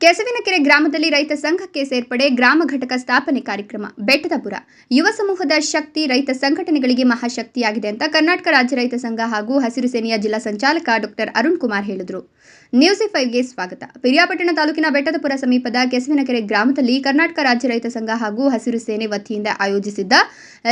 ಕೆಸವಿನಕೆರೆ ಗ್ರಾಮದಲ್ಲಿ ರೈತ ಸಂಘಕ್ಕೆ ಸೇರ್ಪಡೆ ಗ್ರಾಮ ಘಟಕ ಸ್ಥಾಪನೆ ಕಾರ್ಯಕ್ರಮ, ಬೆಟ್ಟದಪುರ. ಯುವ ಸಮೂಹದ ಶಕ್ತಿ ರೈತ ಸಂಘಟನೆಗಳಿಗೆ ಮಹಾಶಕ್ತಿಯಾಗಿದೆ ಅಂತ ಕರ್ನಾಟಕ ರಾಜ್ಯ ರೈತ ಸಂಘ ಹಾಗೂ ಹಸಿರು ಸೇನೆಯ ಜಿಲ್ಲಾ ಸಂಚಾಲಕ ಡಾಕ್ಟರ್ ಅರುಣ್ ಕುಮಾರ್ ಹೇಳಿದರು. ನ್ಯೂಸ್ ಫೈವ್ಗೆ ಸ್ವಾಗತ. ಪಿರಿಯಾಪಟ್ಟಣ ತಾಲೂಕಿನ ಬೆಟ್ಟದಪುರ ಸಮೀಪದ ಕೆಸವಿನಕೆರೆ ಗ್ರಾಮದಲ್ಲಿ ಕರ್ನಾಟಕ ರಾಜ್ಯ ರೈತ ಸಂಘ ಹಾಗೂ ಹಸಿರು ಸೇನೆ ವತಿಯಿಂದ ಆಯೋಜಿಸಿದ್ದ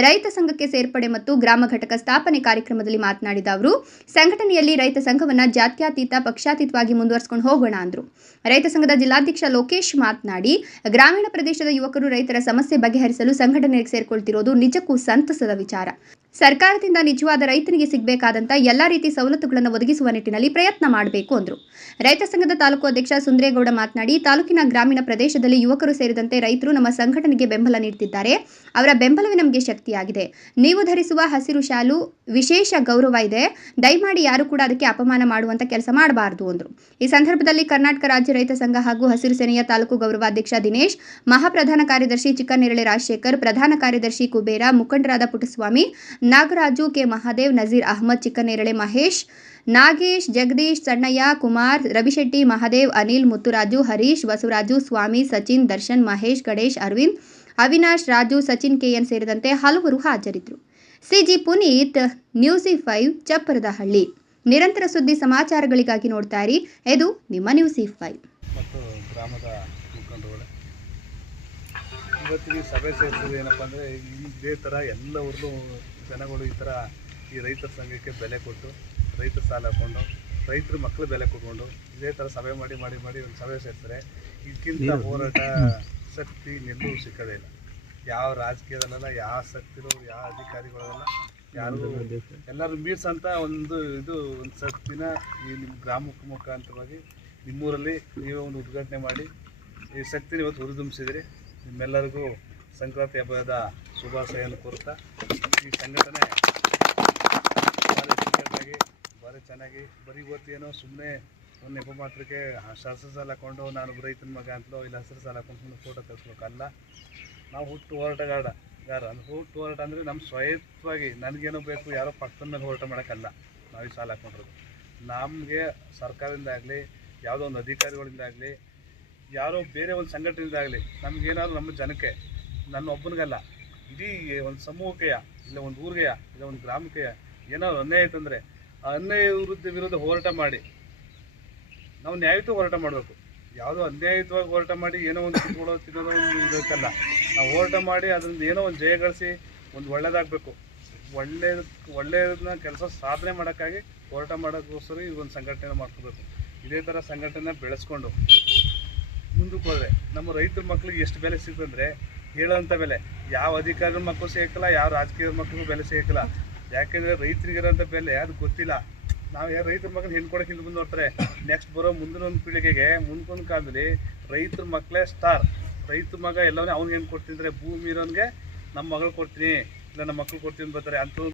ರೈತ ಸಂಘಕ್ಕೆ ಸೇರ್ಪಡೆ ಮತ್ತು ಗ್ರಾಮ ಘಟಕ ಸ್ಥಾಪನೆ ಕಾರ್ಯಕ್ರಮದಲ್ಲಿ ಮಾತನಾಡಿದ ಅವರು, ಸಂಘಟನೆಯಲ್ಲಿ ರೈತ ಸಂಘವನ್ನು ಜಾತ್ಯಾತೀತ, ಪಕ್ಷಾತೀತವಾಗಿ ಮುಂದುವರಿಸಿಕೊಂಡು ಹೋಗೋಣ ಅಂದರು. ರೈತ ಸಂಘದ ಜಿಲ್ಲಾಧ್ಯಕ್ಷ ಲೋಕೇಶ್ ಮಾತನಾಡಿ ಗ್ರಾಮೀಣ ಪ್ರದೇಶದ ಯುವಕರು ರೈತರ ಸಮಸ್ಯೆ ಬಗೆಹರಿಸಲು ಸಂಘಟನೆಗೆ ಸೇರ್ಕೊಳ್ತಿರೋದು ನಿಜಕ್ಕೂ ಸಂತಸದ ವಿಚಾರ. ಸರ್ಕಾರದಿಂದ ನಿಜವಾದ ರೈತನಿಗೆ ಸಿಗಬೇಕಾದಂತಹ ಎಲ್ಲ ರೀತಿ ಸವಲತ್ತುಗಳನ್ನು ಒದಗಿಸುವ ನಿಟ್ಟಿನಲ್ಲಿ ಪ್ರಯತ್ನ ಮಾಡಬೇಕು ಅಂದರು. ರೈತ ಸಂಘದ ತಾಲೂಕು ಅಧ್ಯಕ್ಷ ಸುಂದ್ರೇಗೌಡ ಮಾತನಾಡಿ, ತಾಲೂಕಿನ ಗ್ರಾಮೀಣ ಪ್ರದೇಶದಲ್ಲಿ ಯುವಕರು ಸೇರಿದಂತೆ ರೈತರು ನಮ್ಮ ಸಂಘಟನೆಗೆ ಬೆಂಬಲ ನೀಡುತ್ತಿದ್ದಾರೆ ಅವರ ಬೆಂಬಲವೇ ನಮಗೆ ಶಕ್ತಿಯಾಗಿದೆ. ನೀವು ಧರಿಸುವ ಹಸಿರು ಶಾಲು ವಿಶೇಷ ಗೌರವ ಇದೆ. ದಯಮಾಡಿ ಯಾರು ಕೂಡ ಅದಕ್ಕೆ ಅಪಮಾನ ಮಾಡುವಂತ ಕೆಲಸ ಮಾಡಬಾರದು ಅಂದರು. ಈ ಸಂದರ್ಭದಲ್ಲಿ ಕರ್ನಾಟಕ ರಾಜ್ಯ ರೈತ ಸಂಘ ಹಾಗೂ ಹಸಿರು ಸೇನೆಯ ತಾಲೂಕು ಗೌರವಾಧ್ಯಕ್ಷ ದಿನೇಶ್, ಮಹಾಪ್ರಧಾನ ಕಾರ್ಯದರ್ಶಿ ಚಿಕ್ಕನೇರಳೆ ರಾಜಶೇಖರ್, ಪ್ರಧಾನ ಕಾರ್ಯದರ್ಶಿ ಕುಬೇರ, ಮುಖಂಡರಾದ ಪುಟ್ಟಸ್ವಾಮಿ ನಾಗರಾಜು ಕೆ. ಮಹಾದೇವ್, ನಜೀರ್ ಅಹಮದ್, ಚಿಕ್ಕನೇರಳೆ ಮಹೇಶ್, ನಾಗೇಶ್, ಜಗದೀಶ್, ಸಣ್ಣಯ್ಯ, ಕುಮಾರ್, ರವಿಶೆಟ್ಟಿ, ಮಹಾದೇವ್, ಅನಿಲ್, ಮುತ್ತುರಾಜು, ಹರೀಶ್, ಬಸವರಾಜು, ಸ್ವಾಮಿ, ಸಚಿನ್, ದರ್ಶನ್, ಮಹೇಶ್, ಗಣೇಶ್, ಅರವಿಂದ್, ಅವಿನಾಶ್, ರಾಜು, ಸಚಿನ್ ಕೆಎನ್ ಸೇರಿದಂತೆ ಹಲವರು ಹಾಜರಿದ್ದರು. CG Puneeth, news five, Chapparadahalli. ನಿರಂತರ ಸುದ್ದಿ ಸಮಾಚಾರಗಳಿಗಾಗಿ ನೋಡ್ತಾ ಇರಿ. ಇದು ನಿಮ್ಮ ನ್ಯೂಸಿ ಫೈವ್. ಮತ್ತು ಗ್ರಾಮದ ಮುಖಂಡರುಗಳೇ ಇವತ್ತಿಗೆ ಸಭೆ ಸೇರಿಸೋದು ಏನಪ್ಪ ಅಂದರೆ ಇದೇ ಥರ ಎಲ್ಲವ್ರದ್ದು ಜನಗಳು ಈ ಥರ ಈ ರೈತರ ಸಂಘಕ್ಕೆ ಬೆಲೆ ಕೊಟ್ಟು ರೈತರ ಸಾಲ ಹಾಕ್ಕೊಂಡು ರೈತರ ಮಕ್ಕಳು ಬೆಲೆ ಕೊಟ್ಕೊಂಡು ಇದೇ ಥರ ಸಭೆ ಮಾಡಿ ಮಾಡಿ ಮಾಡಿ ಒಂದು ಸಭೆ ಸೇರ್ತಾರೆ ಇದಕ್ಕಿಂತ ಹೋರಾಟ ಶಕ್ತಿ ನಿಲ್ಲೂ ಸಿಕ್ಕದೇ ಇಲ್ಲ. ಯಾವ ರಾಜಕೀಯದಲ್ಲೆಲ್ಲ ಯಾವ ಶಕ್ತಿಗಳು ಯಾವ ಅಧಿಕಾರಿಗಳಲ್ಲ ಯಾರು ಎಲ್ಲರೂ ಮೀರ್ಸೋಂಥ ಒಂದು ಇದು ಒಂದು ಶಕ್ತಿನ ಈ ನಿಮ್ಮ ಗ್ರಾಮ ಮುಖಾಂತರವಾಗಿ ನಿಮ್ಮೂರಲ್ಲಿ ನೀವೇ ಒಂದು ಉದ್ಘಾಟನೆ ಮಾಡಿ ಈ ಶಕ್ತಿನ ಇವತ್ತು ಹುರಿದುಂಬಿಸಿದಿರಿ. ನಿಮ್ಮೆಲ್ಲರಿಗೂ ಸಂಕ್ರಾಂತಿ ಹಬ್ಬದ ಶುಭಾಶಯನ್ನು ಕೋರುತ್ತಾ, ಈ ಸಂಘಟನೆ ಭಾರಿ ಅಚ್ಚುಕಟ್ಟಾಗಿ ಭಾರಿ ಚೆನ್ನಾಗಿ, ಬರೀ ಇವತ್ತೇನೋ ಸುಮ್ಮನೆ ಒಂದು ನೆಪ ಮಾತ್ರಕ್ಕೆ ಹಸಿರು ಸಾಲ ಹಾಕೊಂಡು ನಾನು ರೈತನ ಮಗ ಅಂತಲೋ ಇಲ್ಲ ಹಸಿರು ಸಾಲ ಹಾಕೊಂಡು ಫೋಟೋ ತೆಗೆಸ್ಬೇಕಲ್ಲ. ನಾವು ಹುಟ್ಟು ಹೋರಾಟಗಾರ ಗಾರ ಅಂದ್ರೆ ಹುಟ್ಟು ಹೋರಾಟ ಅಂದರೆ ನಮ್ಮ ಸ್ವಯತ್ವಾಗಿ ನನಗೇನೋ ಬೇಕು, ಯಾರೋ ಪಕ್ಕದ ಮೇಲೆ ಹೋರಾಟ ಮಾಡೋಕ್ಕಲ್ಲ. ನಾವು ಈ ಸಾಲ ಹಾಕೊಂಡಿರೋದು. ನಮಗೆ ಸರ್ಕಾರದಿಂದ ಆಗಲಿ, ಯಾವುದೋ ಒಂದು ಅಧಿಕಾರಿಗಳಿಂದ ಆಗಲಿ ಯಾರೋ ಬೇರೆ ಒಂದು ಸಂಘಟನೆ ಆಗಲಿ ನಮಗೇನಾದ್ರು ನಮ್ಮ ಜನಕ್ಕೆ, ನನ್ನ ಒಬ್ಬನಿಗಲ್ಲ, ಇಡೀ ಒಂದು ಸಮೂಹಕ್ಕೆಯ ಇಲ್ಲ ಒಂದು ಊರಿಗೆಯ ಇಲ್ಲ ಒಂದು ಗ್ರಾಮಕ್ಕೆಯ ಏನಾದ್ರು ಅನ್ಯಾಯ ಆಯ್ತಂದರೆ ಆ ಅನ್ಯಾಯ ವಿರುದ್ಧ ವಿರುದ್ಧ ಹೋರಾಟ ಮಾಡಿ, ನಾವು ನ್ಯಾಯಯುತ ಹೋರಾಟ ಮಾಡಬೇಕು. ಯಾವುದೋ ಅನ್ಯಾಯಯುತವಾಗಿ ಹೋರಾಟ ಮಾಡಿ, ಏನೋ ಒಂದು ತಿಳ್ಕೊಳ್ಳೋದು ತಿನ್ನೋದೋ ಒಂದು ಇದಕ್ಕಲ್ಲ ನಾವು ಹೋರಾಟ ಮಾಡಿ, ಅದರಿಂದ ಏನೋ ಒಂದು ಜಯ ಗಳಿಸಿ ಒಂದು ಒಳ್ಳೇದಾಗಬೇಕು. ಒಳ್ಳೇದು ಒಳ್ಳೆಯದನ್ನ ಕೆಲಸ ಸಾಧನೆ ಮಾಡೋಕ್ಕಾಗಿ ಹೋರಾಟ ಮಾಡೋಕ್ಕೋಸ್ಕರ ಈ ಒಂದು ಸಂಘಟನೆ ಮಾಡ್ಕೋಬೇಕು. ಇದೇ ಥರ ಸಂಘಟನೆ ಬೆಳೆಸ್ಕೊಂಡು ಮುಂದಕ್ಕೆ ಹೋದರೆ ನಮ್ಮ ರೈತರ ಮಕ್ಳಿಗೆ ಎಷ್ಟು ಬೆಲೆ ಸಿಗ್ತಂದ್ರೆ ಹೇಳೋಂಥ ಬೆಲೆ. ಯಾವ ಅಧಿಕಾರಿಗಳ ಮಕ್ಕಳು ಸಿಗಲ್ಲ ಯಾವ ರಾಜಕೀಯದ ಮಕ್ಕಳಿಗೂ ಬೆಲೆ ಸಿಗಲ್ಲ ಯಾಕೆಂದರೆ ರೈತರಿಗಿರೋಂಥ ಬೆಲೆ ಅದು ಗೊತ್ತಿಲ್ಲ. ನಾವು ಯಾರು ರೈತರ ಮಕ್ಕಳು ಹೆಣ್ಕೊಡಕ್ಕೆ ಹಿಂದೆ ಮುಂದೆ ನೋಡ್ತಾರೆ. ನೆಕ್ಸ್ಟ್ ಬರೋ ಮುಂದಿನ ಒಂದು ಪೀಳಿಗೆಗೆ ಮುಂದೊಂದು ಕಾಲದಲ್ಲಿ ರೈತರ ಮಕ್ಕಳೇ ಸ್ಟಾರ್ ರೈತ ಮಗ ಎಲ್ಲವನ್ನೇ ಅವ್ನಿಗೆ ಹೆಣ್ಣು ಕೊಡ್ತಿದ್ರೆ ಭೂಮಿ ಇರೋನಿಗೆ ನಮ್ಮ ಮಗಳು ಕೊಡ್ತೀನಿ, ಇಲ್ಲ ನಮ್ಮ ಮಕ್ಳು ಕೊಡ್ತೀನಿ ಅಂತ ಬರ್ತಾರೆ ಅಂಥ